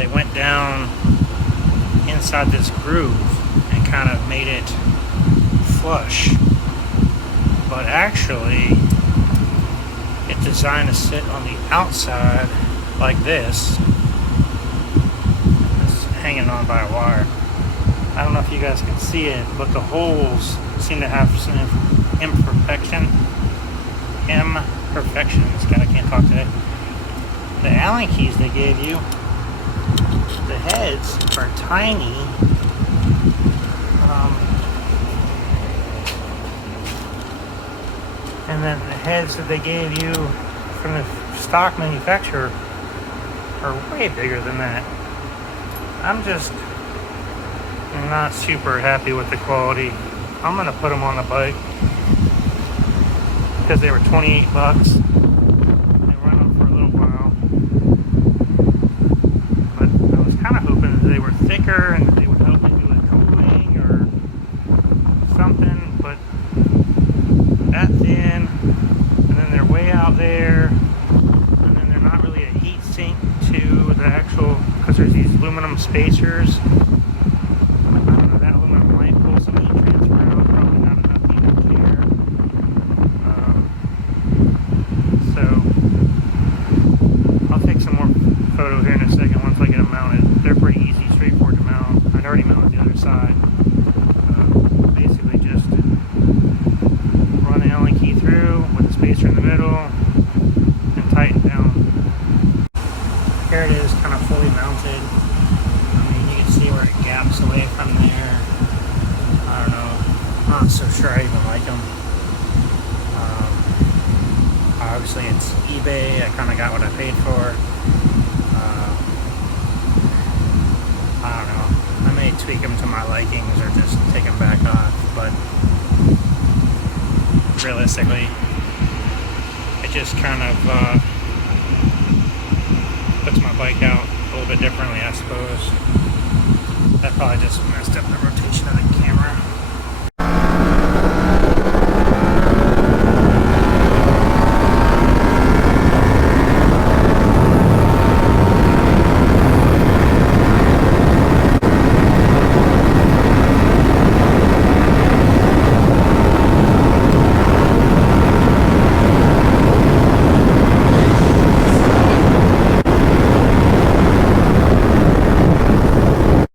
they went down inside this groove and kind of made it flush. But actually, it's designed to sit on the outside like this. It's hanging on by a wire. I don't know if you guys can see it, but the holes seem to have some imperfections. God, I can't talk today. The Allen keys they gave you, the heads are tiny. And then the heads that they gave you from the stock manufacturer are way bigger than that. I'm just not super happy with the quality. I'm gonna put them on the bike because they were 28 bucks. They run them for a little while, but I was kind of hoping that they were thicker and that they would help me do with cooling or something, but that thin, and then they're way out there, and then they're not really a heat sink to the actual, because there's these aluminum spacers. Photo here in a second once I get them mounted. They're pretty easy, straightforward to mount. I'd already mounted the other side. Basically just run the Allen key through with the spacer in the middle and tighten down. Here it is, kind of fully mounted. I mean, you can see where it gaps away from there. I don't know. I'm not so sure I even like them. Obviously it's eBay. I kind of got what I paid for. I don't know. I may tweak them to my likings or just take them back off, but realistically, it just kind of puts my bike out a little bit differently, I suppose. That probably just messed up the road.